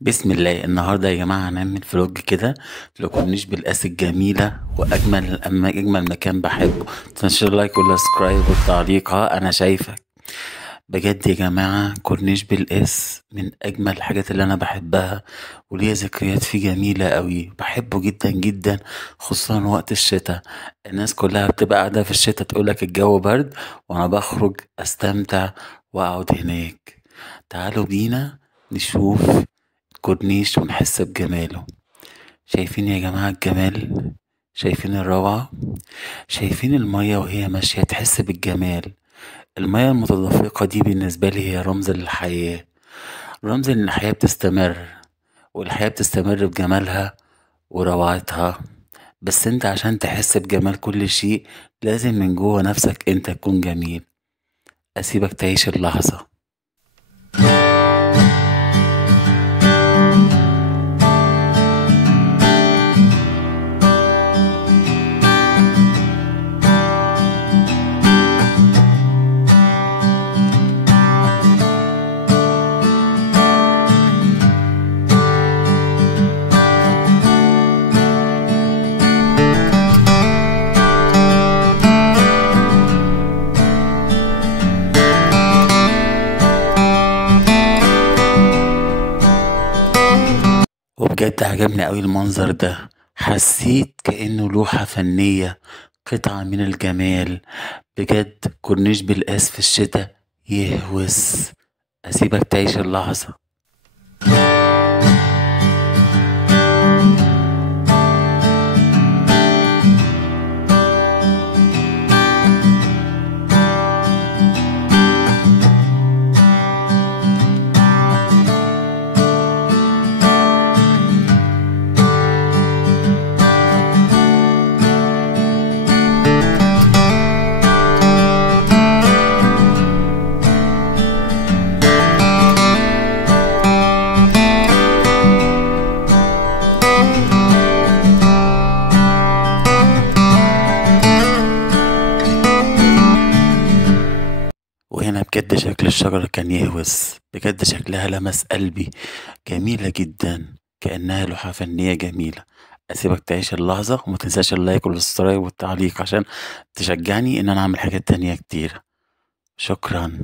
بسم الله. النهارده يا جماعة هنعمل فلوج كده في الكورنيش بالقاس الجميلة وأجمل أجمل مكان بحبه. تنشر لايك والسبسكرايب والتعليق. ها أنا شايفك بجد يا جماعة. كورنيش بالقاس من أجمل الحاجات اللي أنا بحبها، وليا ذكريات فيه جميلة قوي. بحبه جدا جدا، خصوصا وقت الشتاء. الناس كلها بتبقى قاعدة في الشتاء تقولك الجو برد، وأنا بخرج أستمتع وأقعد هناك. تعالوا بينا نشوف كورنيش ونحس بجماله. شايفين يا جماعة الجمال؟ شايفين الروعة؟ شايفين المية وهي ماشية تحس بالجمال. المية المتدفقة دي بالنسبة لي هي رمز للحياة، رمز ان الحياة بتستمر، والحياة بتستمر بجمالها وروعتها. بس انت عشان تحس بجمال كل شيء لازم من جوه نفسك انت تكون جميل. اسيبك تعيش اللحظة. وبجد عجبني قوي المنظر ده، حسيت كأنه لوحة فنية، قطعة من الجمال. بجد كورنيش بالقاس في الشتاء يهوس. أسيبك تعيش اللحظة. وهنا بجد شكل الشجرة كان يهوس، بجد شكلها لمس قلبي. جميلة جدا، كأنها لوحة فنية جميلة. أسيبك تعيش اللحظة، وما تنساش اللايك والاشتراك والتعليق عشان تشجعني إن أنا أعمل حاجات تانية كتير. شكرا.